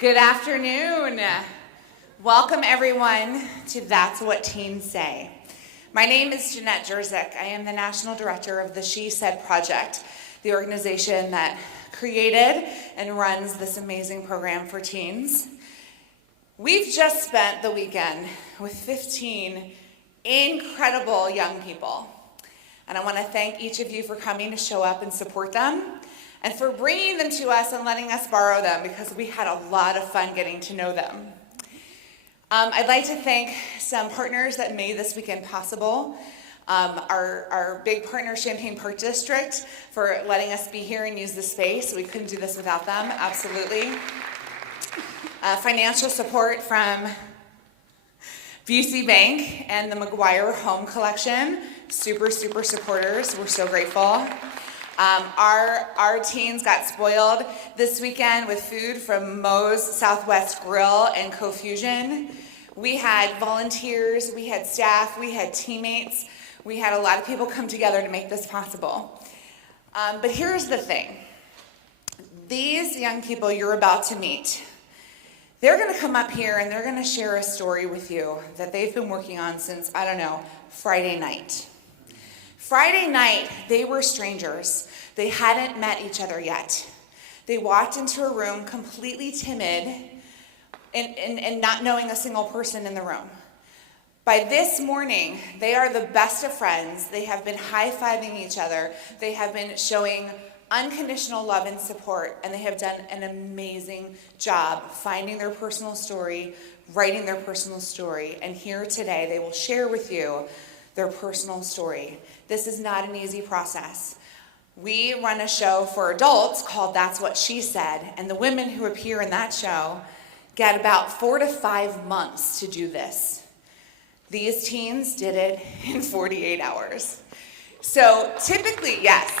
Good afternoon. Welcome everyone to That's What Teens Say. My name is Jenette Jurczyk. I am the National Director of the She Said Project, the organization that created and runs this amazing program for teens. We've just spent the weekend with 15 incredible young people. And I want to thank each of you for coming to show up and support them, and for bringing them to us and letting us borrow them, because we had a lot of fun getting to know them. I'd like to thank some partners that made this weekend possible. Our big partner, Champaign Park District, for letting us be here and use the space. We couldn't do this without them, absolutely. Financial support from Busey Bank and the McGuire Home Collection. Super supporters. We're so grateful. Our teens got spoiled this weekend with food from Moe's Southwest Grill and Co-Fusion. We had volunteers, we had staff, we had teammates. We had a lot of people come together to make this possible. But here's the thing. These young people you're about to meet, they're going to come up here and they're going to share a story with you that they've been working on since, Friday night. Friday night, they were strangers. They hadn't met each other yet. They walked into a room completely timid and not knowing a single person in the room. By this morning, they are the best of friends. They have been high-fiving each other. They have been showing unconditional love and support, and they have done an amazing job finding their personal story, writing their personal story, and here today they will share with you their personal story. This is not an easy process. We run a show for adults called That's What She Said, and the women who appear in that show get about 4 to 5 months to do this. These teens did it in 48 hours. So typically, yes.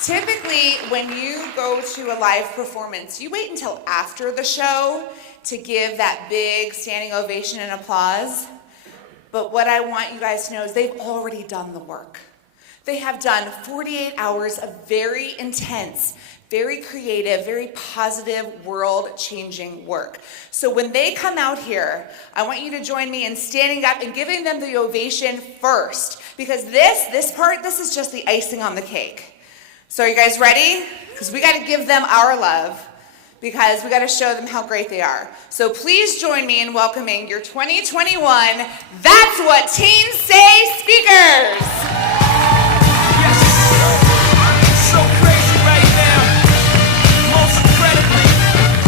Typically, when you go to a live performance, you wait until after the show to give that big standing ovation and applause. But what I want you guys to know is they've already done the work. They have done 48 hours of very intense, very creative, very positive, world-changing work. So when they come out here, I want you to join me in standing up and giving them the ovation first. Because this is just the icing on the cake. So are you guys ready? Because we got to give them our love, because we got to show them how great they are. So please join me in welcoming your 2021 That's What Teens Say speakers. So crazy right now. Most incredibly,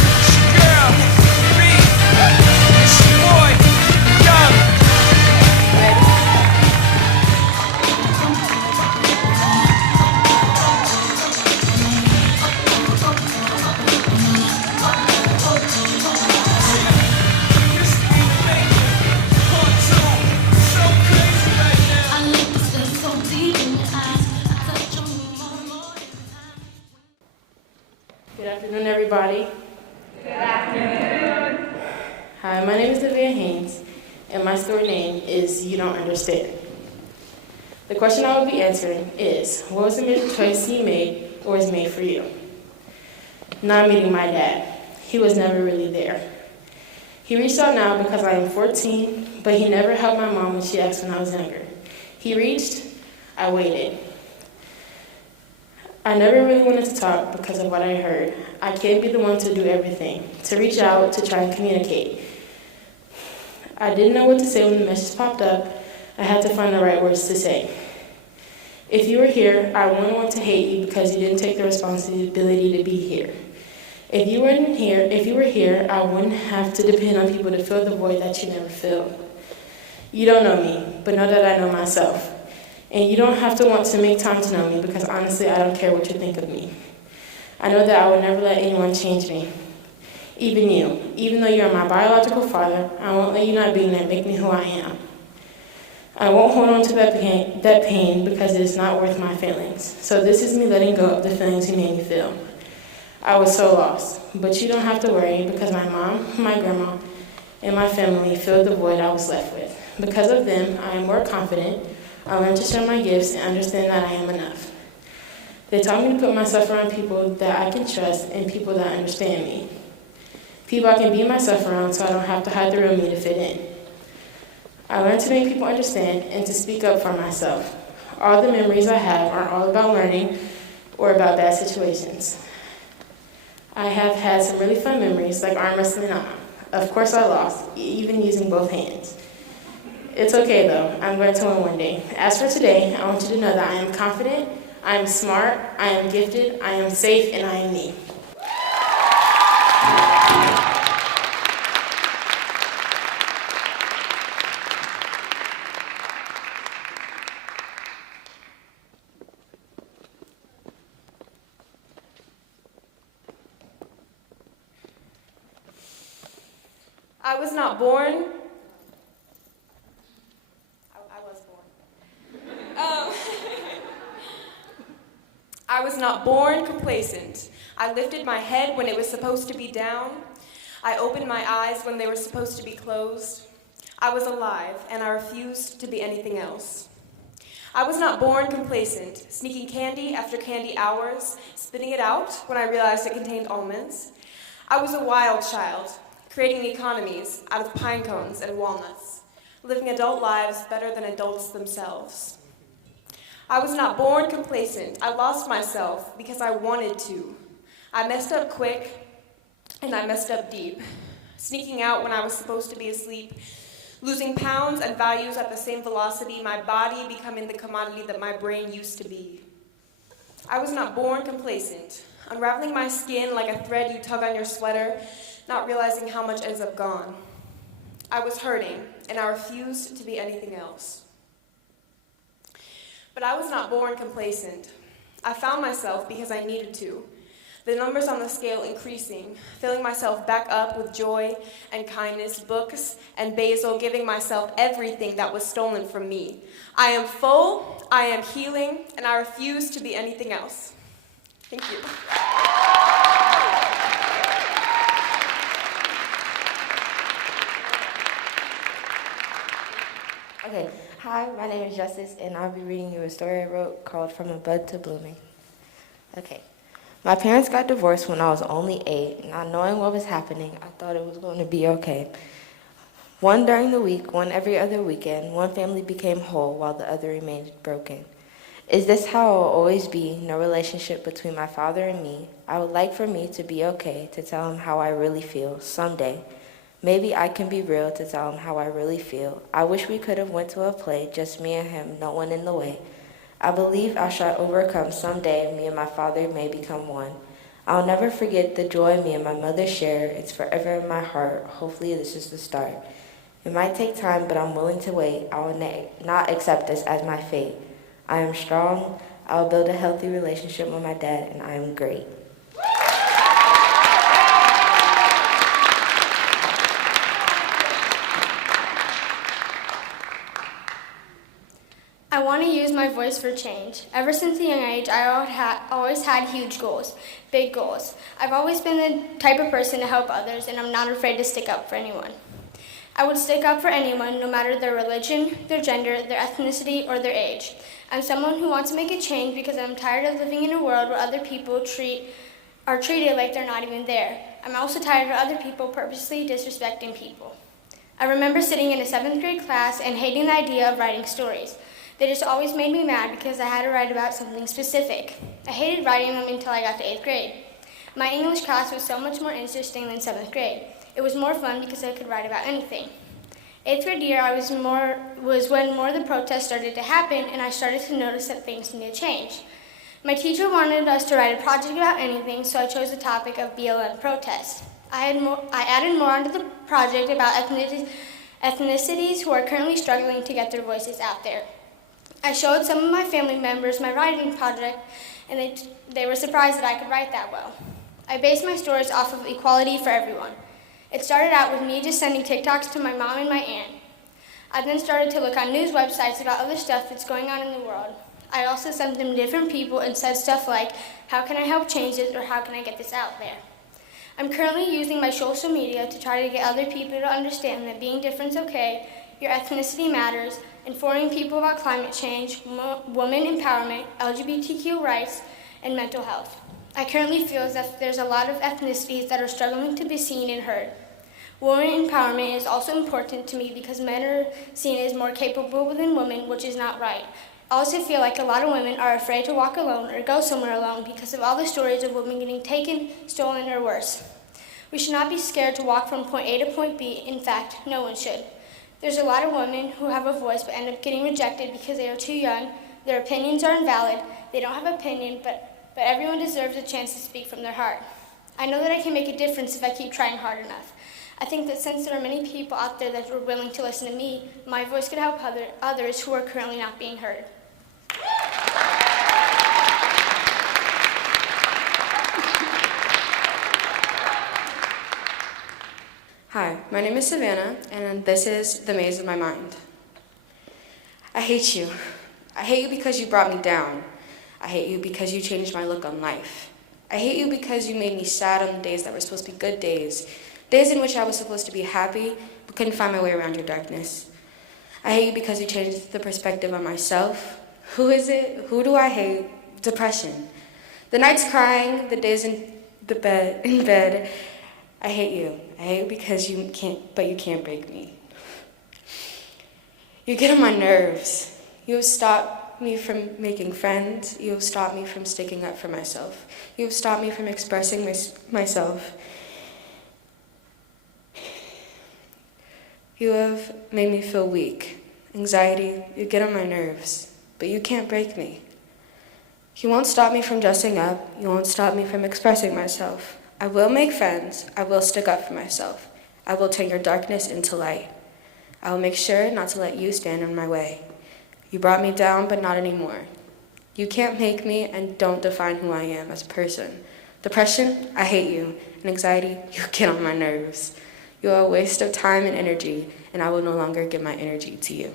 it's your girl, me, it's your boy, Young. Good afternoon, everybody. Good afternoon. Hi, my name is Nevaeh Haynes, and my story name is You Don't Understand. The question I will be answering is, what was the major choice you made or was made for you? Not meeting my dad. He was never really there. He reached out now because I am 14, but he never helped my mom when she asked when I was younger. He reached, I waited. I never really wanted to talk because of what I heard. I can't be the one to do everything, to reach out, to try and communicate. I didn't know what to say when the message popped up. I had to find the right words to say. If you were here, I wouldn't want to hate you because you didn't take the responsibility to be here. If you were here, I wouldn't have to depend on people to fill the void that you never filled. You don't know me, but know that I know myself. And you don't have to want to make time to know me because honestly, I don't care what you think of me. I know that I would never let anyone change me. Even you. Even though you're my biological father, I won't let you not being there make me who I am. I won't hold on to that pain because it is not worth my feelings. So this is me letting go of the feelings you made me feel. I was so lost, but you don't have to worry because my mom, my grandma, and my family filled the void I was left with. Because of them, I am more confident. I learned to share my gifts and understand that I am enough. They taught me to put myself around people that I can trust and people that understand me. People I can be myself around so I don't have to hide the real me to fit in. I learned to make people understand and to speak up for myself. All the memories I have aren't all about learning or about bad situations. I have had some really fun memories, like arm wrestling on. Of course I lost, even using both hands. It's okay though, I'm going to win one day. As for today, I want you to know that I am confident, I am smart, I am gifted, I am safe, and I am me. I was not born. I was born. I was not born complacent. I lifted my head when it was supposed to be down. I opened my eyes when they were supposed to be closed. I was alive, and I refused to be anything else. I was not born complacent, sneaking candy after candy hours, spitting it out when I realized it contained almonds. I was a wild child, creating economies out of pine cones and walnuts, living adult lives better than adults themselves. I was not born complacent. I lost myself because I wanted to. I messed up quick, and I messed up deep, sneaking out when I was supposed to be asleep, losing pounds and values at the same velocity, my body becoming the commodity that my brain used to be. I was not born complacent, unraveling my skin like a thread you tug on your sweater, not realizing how much ends up gone. I was hurting, and I refused to be anything else. But I was not born complacent. I found myself because I needed to. The numbers on the scale increasing, filling myself back up with joy and kindness, books and basil, giving myself everything that was stolen from me. I am full, I am healing, and I refuse to be anything else. Thank you. Okay, hi, my name is Justice, and I'll be reading you a story I wrote called From a Bud to Blooming. Okay, my parents got divorced when I was only 8. Not knowing what was happening, I thought it was going to be okay. One during the week, one every other weekend, one family became whole while the other remained broken. Is this how it will always be? No relationship between my father and me. I would like for me to be okay, to tell him how I really feel, someday. Maybe I can be real to tell him how I really feel. I wish we could have went to a play, just me and him, no one in the way. I believe I shall overcome someday, me and my father may become one. I'll never forget the joy me and my mother share. It's forever in my heart. Hopefully this is the start. It might take time, but I'm willing to wait. I will not accept this as my fate. I am strong. I will build a healthy relationship with my dad, and I am great. I want to use my voice for change. Ever since a young age, I always had huge goals, big goals. I've always been the type of person to help others, and I'm not afraid to stick up for anyone. I would stick up for anyone, no matter their religion, their gender, their ethnicity, or their age. I'm someone who wants to make a change because I'm tired of living in a world where other people are treated like they're not even there. I'm also tired of other people purposely disrespecting people. I remember sitting in a 7th grade class and hating the idea of writing stories. They just always made me mad because I had to write about something specific. I hated writing them until I got to 8th grade. My English class was so much more interesting than 7th grade. It was more fun because I could write about anything. 8th grade year was when more of the protests started to happen, and I started to notice that things needed to change. My teacher wanted us to write a project about anything, so I chose the topic of BLM protests. I added more onto the project about ethnicities who are currently struggling to get their voices out there. I showed some of my family members my writing project, and they were surprised that I could write that well. I based my stories off of equality for everyone. It started out with me just sending TikToks to my mom and my aunt. I then started to look on news websites about other stuff that's going on in the world. I also sent them to different people and said stuff like, how can I help change this, or how can I get this out there? I'm currently using my social media to try to get other people to understand that being different is okay, your ethnicity matters, informing people about climate change, women empowerment, LGBTQ rights, and mental health. I currently feel as if there's a lot of ethnicities that are struggling to be seen and heard. Women empowerment is also important to me because men are seen as more capable than women, which is not right. I also feel like a lot of women are afraid to walk alone or go somewhere alone because of all the stories of women getting taken, stolen, or worse. We should not be scared to walk from point A to point B. In fact, no one should. There's a lot of women who have a voice but end up getting rejected because they are too young, their opinions are invalid, they don't have an opinion, but everyone deserves a chance to speak from their heart. I know that I can make a difference if I keep trying hard enough. I think that since there are many people out there that are willing to listen to me, my voice could help others who are currently not being heard. Hi, my name is Savannah, and this is The Maze of My Mind. I hate you. I hate you because you brought me down. I hate you because you changed my look on life. I hate you because you made me sad on the days that were supposed to be good days, days in which I was supposed to be happy, but couldn't find my way around your darkness. I hate you because you changed the perspective on myself. Who is it? Who do I hate? Depression. The nights crying, the days in bed. I hate you. I hate you because you can't break me. You get on my nerves. You have stopped me from making friends. You have stopped me from sticking up for myself. You have stopped me from expressing myself. You have made me feel weak. Anxiety, you get on my nerves, but you can't break me. You won't stop me from dressing up. You won't stop me from expressing myself. I will make friends. I will stick up for myself. I will turn your darkness into light. I will make sure not to let you stand in my way. You brought me down, but not anymore. You can't make me and don't define who I am as a person. Depression, I hate you. And anxiety, you get on my nerves. You are a waste of time and energy, and I will no longer give my energy to you.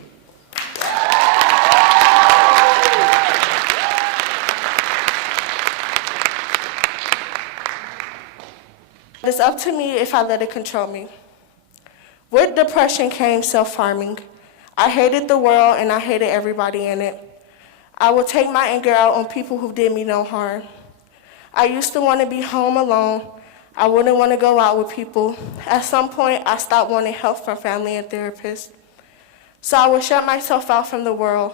It's up to me if I let it control me. With depression came self-harming. I hated the world and I hated everybody in it. I would take my anger out on people who did me no harm. I used to want to be home alone. I wouldn't want to go out with people. At some point, I stopped wanting help from family and therapists. So I would shut myself out from the world.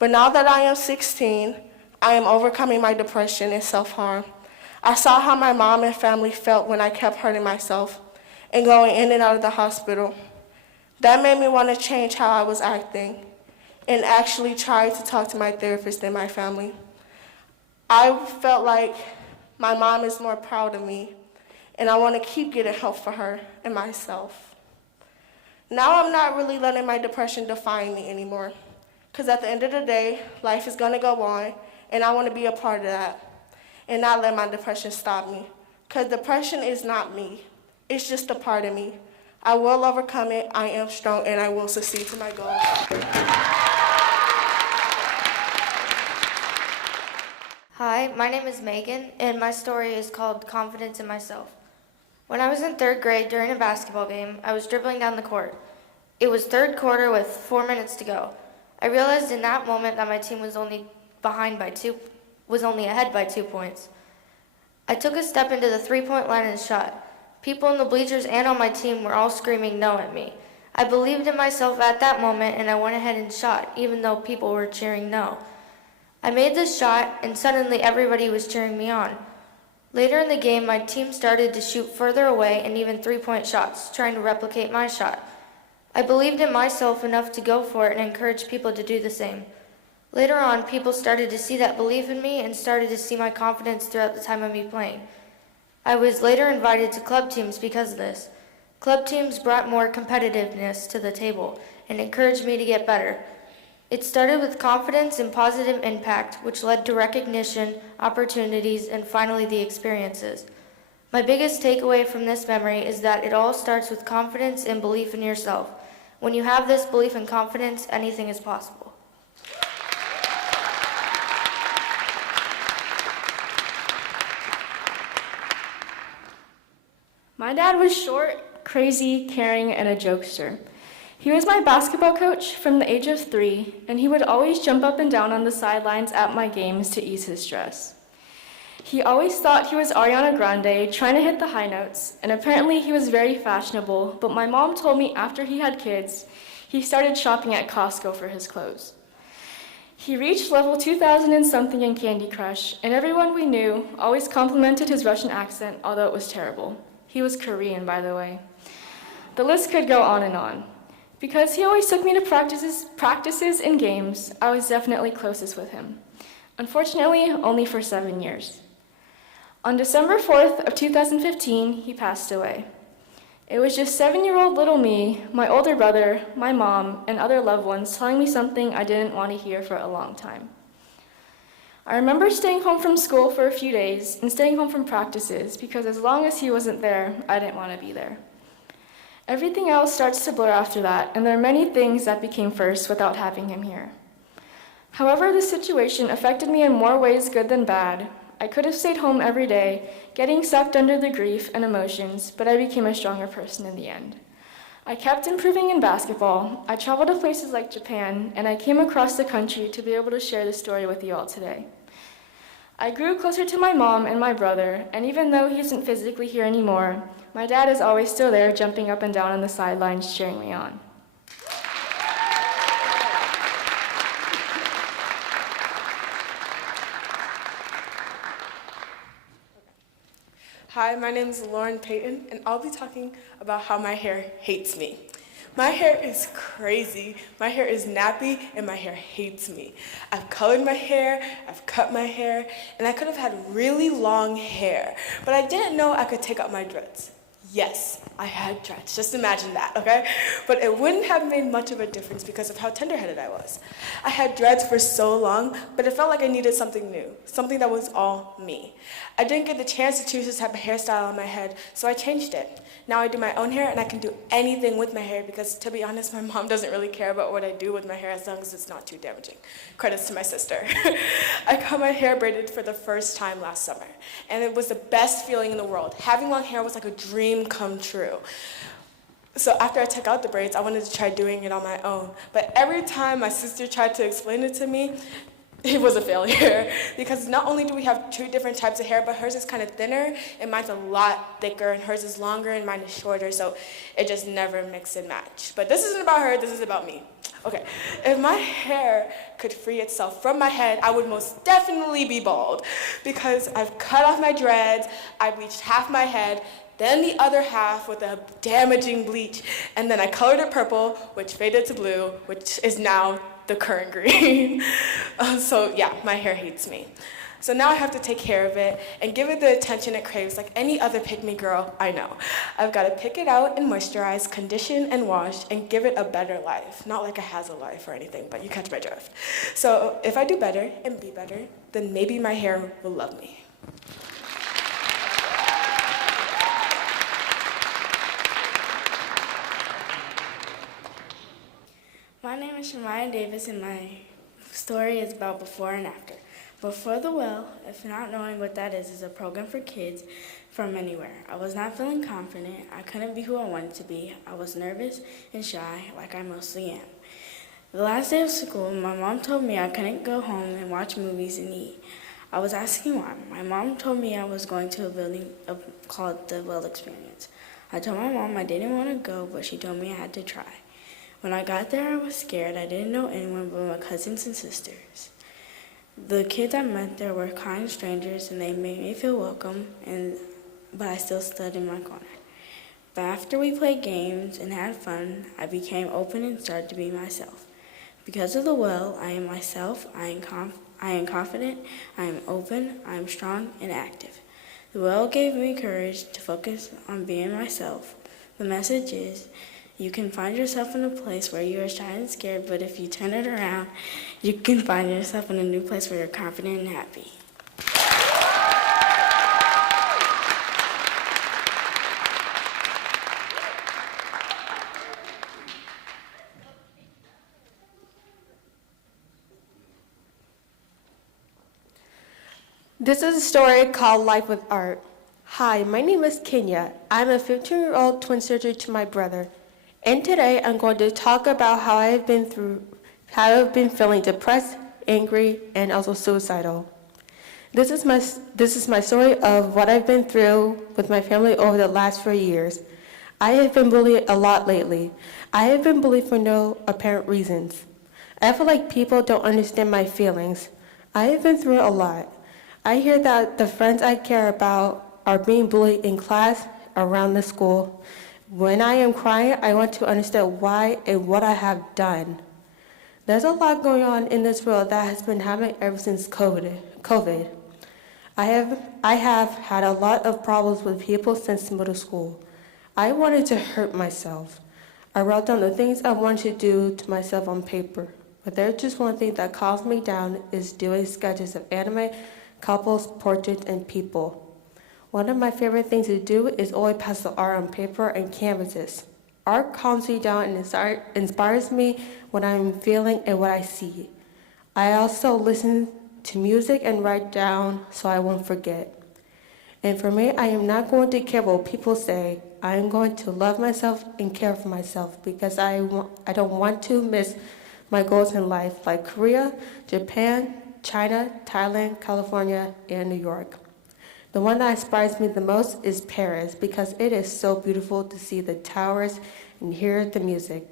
But now that I am 16, I am overcoming my depression and self-harm. I saw how my mom and family felt when I kept hurting myself and going in and out of the hospital. That made me want to change how I was acting and actually try to talk to my therapist and my family. I felt like my mom is more proud of me, and I want to keep getting help for her and myself. Now I'm not really letting my depression define me anymore, because at the end of the day, life is going to go on, and I want to be a part of that and not let my depression stop me, because depression is not me. It's just a part of me. I will overcome it. I am strong, and I will succeed to my goals. Hi, my name is Maegan, and my story is called Confidence in Myself. When I was in 3rd grade during a basketball game, I was dribbling down the court. It was 3rd quarter with 4 minutes to go. I realized in that moment that my team was only ahead by 2 points. I took a step into the 3-point line and shot. People in the bleachers and on my team were all screaming no at me. I believed in myself at that moment, and I went ahead and shot, even though people were cheering no. I made this shot, and suddenly everybody was cheering me on. Later in the game, my team started to shoot further away and even 3-point shots, trying to replicate my shot. I believed in myself enough to go for it and encourage people to do the same. Later on, people started to see that belief in me and started to see my confidence throughout the time of me playing. I was later invited to club teams because of this. Club teams brought more competitiveness to the table and encouraged me to get better. It started with confidence and positive impact, which led to recognition, opportunities, and finally the experiences. My biggest takeaway from this memory is that it all starts with confidence and belief in yourself. When you have this belief and confidence, anything is possible. My dad was short, crazy, caring, and a jokester. He was my basketball coach from the age of 3, and he would always jump up and down on the sidelines at my games to ease his stress. He always thought he was Ariana Grande, trying to hit the high notes, and apparently he was very fashionable, but my mom told me after he had kids, he started shopping at Costco for his clothes. He reached level 2000 and something in Candy Crush, and everyone we knew always complimented his Russian accent, although it was terrible. He was Korean, by the way. The list could go on and on. Because he always took me to practices and games, I was definitely closest with him. Unfortunately, only for 7 years. On December 4th of 2015, he passed away. It was just 7-year-old little me, my older brother, my mom, and other loved ones telling me something I didn't want to hear for a long time. I remember staying home from school for a few days and staying home from practices because as long as he wasn't there, I didn't want to be there. Everything else starts to blur after that, and there are many things that became first without having him here. However, this situation affected me in more ways good than bad. I could have stayed home every day, getting sucked under the grief and emotions, but I became a stronger person in the end. I kept improving in basketball. I traveled to places like Japan, and I came across the country to be able to share this story with you all today. I grew closer to my mom and my brother, and even though he isn't physically here anymore, my dad is always still there, jumping up and down on the sidelines, cheering me on. Hi, my name is Lauren Payton, and I'll be talking about how my hair hates me. My hair is crazy. My hair is nappy, and my hair hates me. I've colored my hair, I've cut my hair, and I could have had really long hair, but I didn't know I could take out my dreads. Yes, I had dreads, just imagine that, okay? But it wouldn't have made much of a difference because of how tender-headed I was. I had dreads for so long, but it felt like I needed something new, something that was all me. I didn't get the chance to choose this type of hairstyle on my head, so I changed it. Now I do my own hair, and I can do anything with my hair because, to be honest, my mom doesn't really care about what I do with my hair as long as it's not too damaging. Credits to my sister. I got my hair braided for the first time last summer, and it was the best feeling in the world. Having long hair was like a dream come true. So after I took out the braids, I wanted to try doing it on my own. But every time my sister tried to explain it to me, it was a failure because not only do we have two different types of hair, but hers is kind of thinner and mine's a lot thicker, and hers is longer and mine is shorter, so it just never mix and match. But this isn't about her, this is about me. Okay, if my hair could free itself from my head, I would most definitely be bald because I've cut off my dreads, I bleached half my head, then the other half with a damaging bleach, and then I colored it purple, which faded to blue, which is now the current green. So yeah, my hair hates me. So now I have to take care of it and give it the attention it craves like any other pick-me girl I know. I've got to pick it out and moisturize, condition and wash, and give it a better life. Not like it has a life or anything, but you catch my drift. So if I do better and be better, then maybe my hair will love me. My name is Shamya Davis, and my story is about before and after. Before the Well, if not knowing what that is a program for kids from anywhere. I was not feeling confident. I couldn't be who I wanted to be. I was nervous and shy, like I mostly am. The last day of school, my mom told me I couldn't go home and watch movies and eat. I was asking why. My mom told me I was going to a building called the Well Experience. I told my mom I didn't want to go, but she told me I had to try. When I got there, I was scared. I didn't know anyone but my cousins and sisters. The kids I met there were kind strangers, and they made me feel welcome, but I still stood in my corner. But after we played games and had fun, I became open and started to be myself. Because of the Well, I am myself, I am confident, I am open, I am strong and active. The Well gave me courage to focus on being myself. The message is, you can find yourself in a place where you are shy and scared, but if you turn it around, you can find yourself in a new place where you're confident and happy. This is a story called Life with Art. Hi, my name is Kenya. I'm a 15-year-old twin sister to my brother. And today I'm going to talk about how I've been feeling depressed, angry, and also suicidal. This is my story of what I've been through with my family over the last 4 years. I have been bullied a lot lately. I have been bullied for no apparent reasons. I feel like people don't understand my feelings. I have been through a lot. I hear that the friends I care about are being bullied in class, around the school. When I am crying, I want to understand why and what I have done. There's a lot going on in this world that has been happening ever since COVID. I have had a lot of problems with people since middle school. I wanted to hurt myself. I wrote down the things I wanted to do to myself on paper, but there's just one thing that calms me down is doing sketches of anime, couples, portraits, and people. One of my favorite things to do is always pastel art on paper and canvases. Art calms me down and inspires me what I'm feeling and what I see. I also listen to music and write down so I won't forget. And for me, I am not going to care what people say. I am going to love myself and care for myself because I don't want to miss my goals in life like Korea, Japan, China, Thailand, California, and New York. The one that inspires me the most is Paris because it is so beautiful to see the towers and hear the music.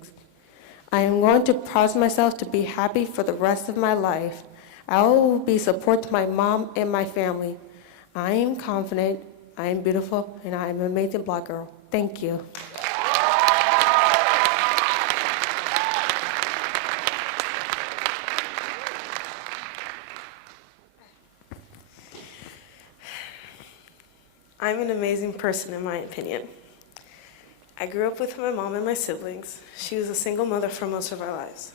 I am going to promise myself to be happy for the rest of my life. I will be support to my mom and my family. I am confident, I am beautiful, and I am an amazing Black girl. Thank you. I'm an amazing person, in my opinion. I grew up with my mom and my siblings. She was a single mother for most of our lives.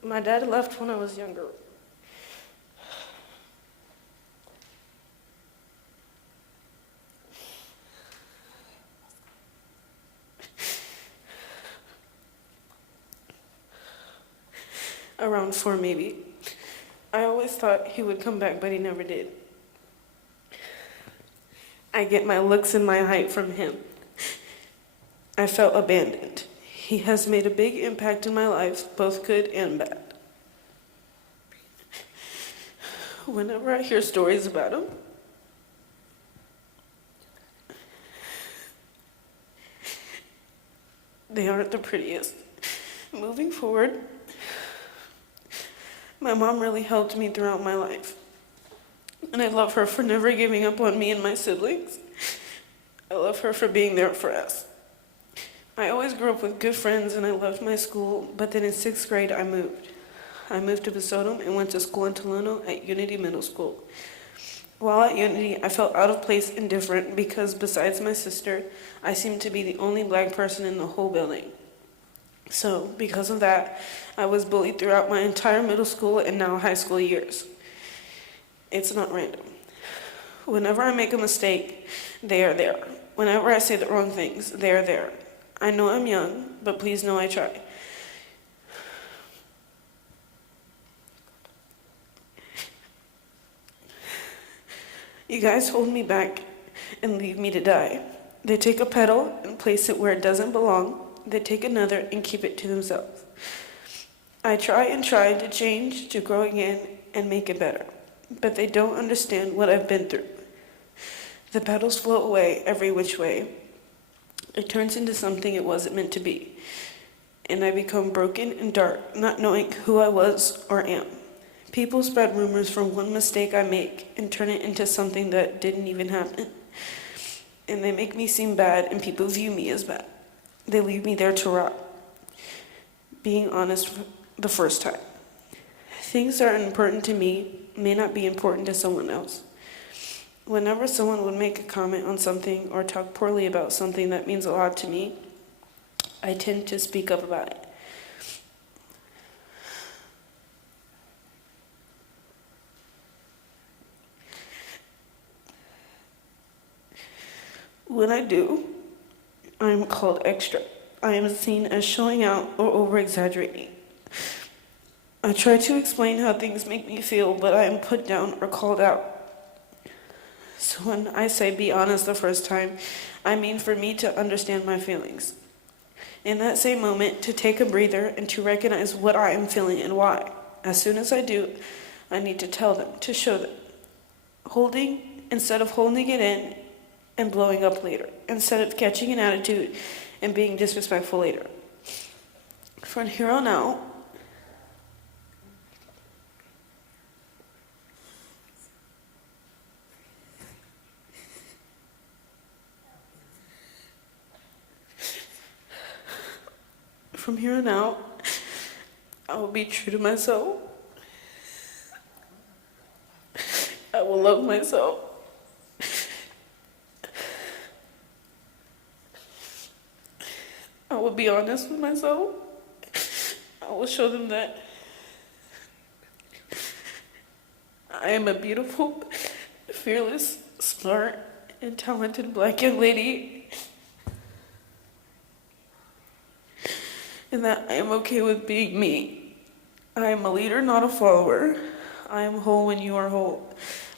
My dad left when I was younger. Around 4 maybe. I always thought he would come back, but he never did. I get my looks and my height from him. I felt abandoned. He has made a big impact in my life, both good and bad. Whenever I hear stories about him, they aren't the prettiest. Moving forward, my mom really helped me throughout my life, and I love her for never giving up on me and my siblings. I love her for being there for us. I always grew up with good friends and I loved my school, but then in 6th grade I moved. I moved to Boston and went to school in Tolueno at Unity Middle School. While at Unity, I felt out of place and different because besides my sister, I seemed to be the only Black person in the whole building. So, because of that, I was bullied throughout my entire middle school and now high school years. It's not random. Whenever I make a mistake, they are there. Whenever I say the wrong things, they are there. I know I'm young, but please know I try. You guys hold me back and leave me to die. They take a petal and place it where it doesn't belong. They take another and keep it to themselves. I try and try to change, to grow again, and make it better. But they don't understand what I've been through. The petals float away every which way. It turns into something it wasn't meant to be. And I become broken and dark, not knowing who I was or am. People spread rumors from one mistake I make and turn it into something that didn't even happen. And they make me seem bad and people view me as bad. They leave me there to rot. Being honest the first time. Things that are important to me may not be important to someone else. Whenever someone would make a comment on something or talk poorly about something that means a lot to me, I tend to speak up about it. When I do, I am called extra. I am seen as showing out or over-exaggerating. I try to explain how things make me feel, but I am put down or called out. So when I say be honest the first time, I mean for me to understand my feelings. In that same moment, to take a breather and to recognize what I am feeling and why. As soon as I do, I need to tell them, to show them. Instead of holding it in and blowing up later. Instead of catching an attitude and being disrespectful later. From here on out, I will be true to myself. I will love myself. I will be honest with myself. I will show them that I am a beautiful, fearless, smart, and talented Black young lady. And that I am okay with being me. I am a leader, not a follower. I am whole when you are whole.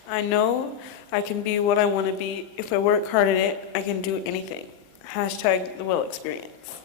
I know I can be what I want to be. If I work hard at it, I can do anything. Hashtag the Well Experience.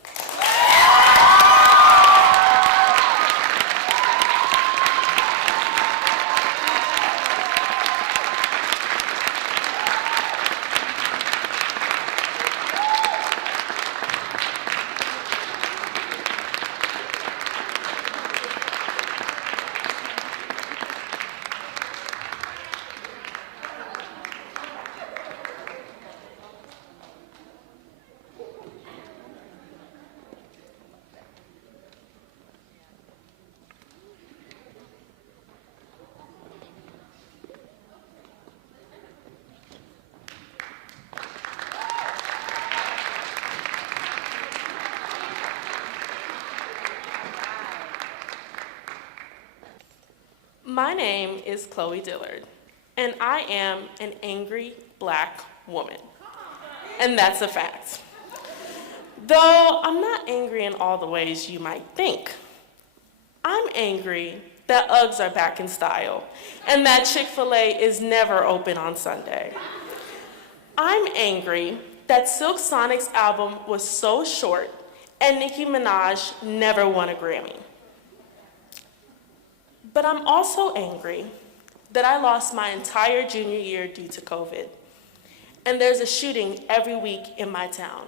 My name is Chloe Dillard, and I am an angry Black woman. And that's a fact. Though I'm not angry in all the ways you might think. I'm angry that Uggs are back in style and that Chick-fil-A is never open on Sunday. I'm angry that Silk Sonic's album was so short and Nicki Minaj never won a Grammy. But I'm also angry that I lost my entire junior year due to COVID, and there's a shooting every week in my town.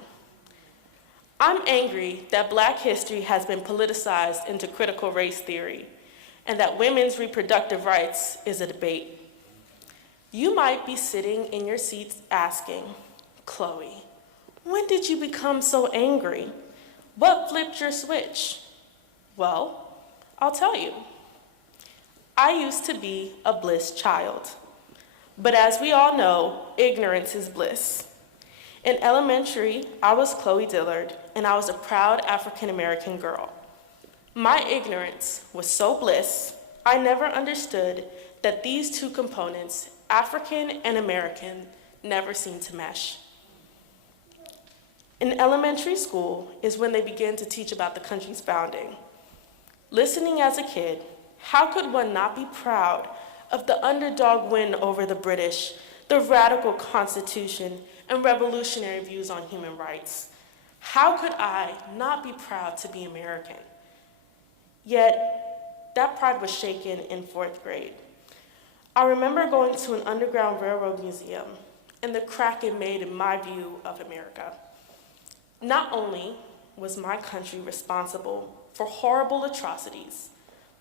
I'm angry that Black history has been politicized into critical race theory, and that women's reproductive rights is a debate. You might be sitting in your seats asking, Chloe, when did you become so angry? What flipped your switch? Well, I'll tell you. I used to be a bliss child, but as we all know, ignorance is bliss. In elementary, I was Chloe Dillard, and I was a proud African-American girl. My ignorance was so bliss, I never understood that these two components, African and American, never seemed to mesh. In elementary school is when they began to teach about the country's founding. Listening as a kid, how could one not be proud of the underdog win over the British, the radical Constitution, and revolutionary views on human rights? How could I not be proud to be American? Yet, that pride was shaken in 4th grade. I remember going to an Underground Railroad museum and the crack it made in my view of America. Not only was my country responsible for horrible atrocities,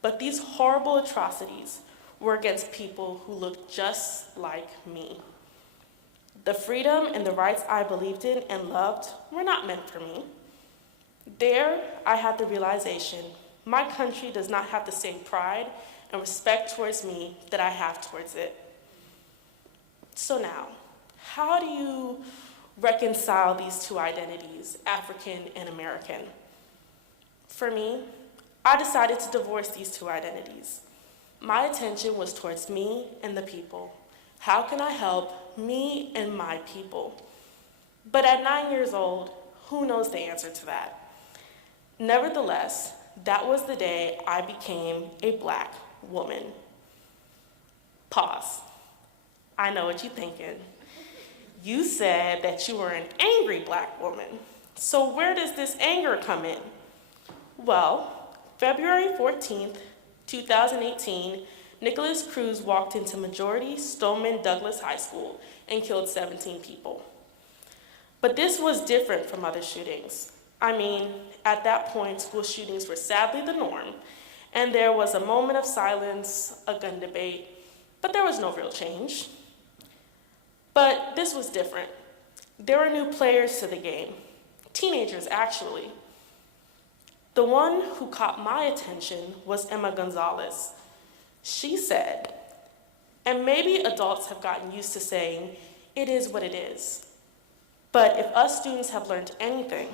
but these horrible atrocities were against people who looked just like me. The freedom and the rights I believed in and loved were not meant for me. There, I had the realization my country does not have the same pride and respect towards me that I have towards it. So now, how do you reconcile these two identities, African and American? For me, I decided to divorce these two identities. My attention was towards me and the people. How can I help me and my people? But at 9 years old, who knows the answer to that? Nevertheless, that was the day I became a black woman. Pause. I know what you're thinking. You said that you were an angry black woman. So where does this anger come in? Well, February 14th, 2018, Nicholas Cruz walked into majority Stoneman Douglas High School and killed 17 people. But this was different from other shootings. I mean, at that point, school shootings were sadly the norm, and there was a moment of silence, a gun debate, but there was no real change. But this was different. There were new players to the game, teenagers actually. The one who caught my attention was Emma Gonzalez. She said, and maybe adults have gotten used to saying, it is what it is. But if us students have learned anything,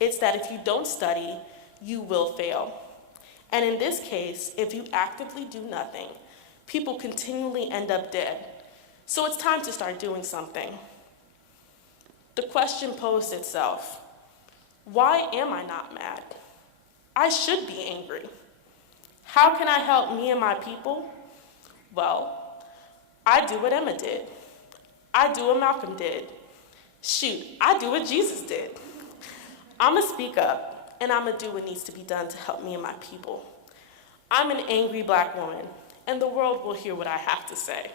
it's that if you don't study, you will fail. And in this case, if you actively do nothing, people continually end up dead. So it's time to start doing something. The question posed itself, why am I not mad? I should be angry. How can I help me and my people? Well, I do what Emma did. I do what Malcolm did. Shoot, I do what Jesus did. I'ma speak up, and I'ma do what needs to be done to help me and my people. I'm an angry black woman, and the world will hear what I have to say.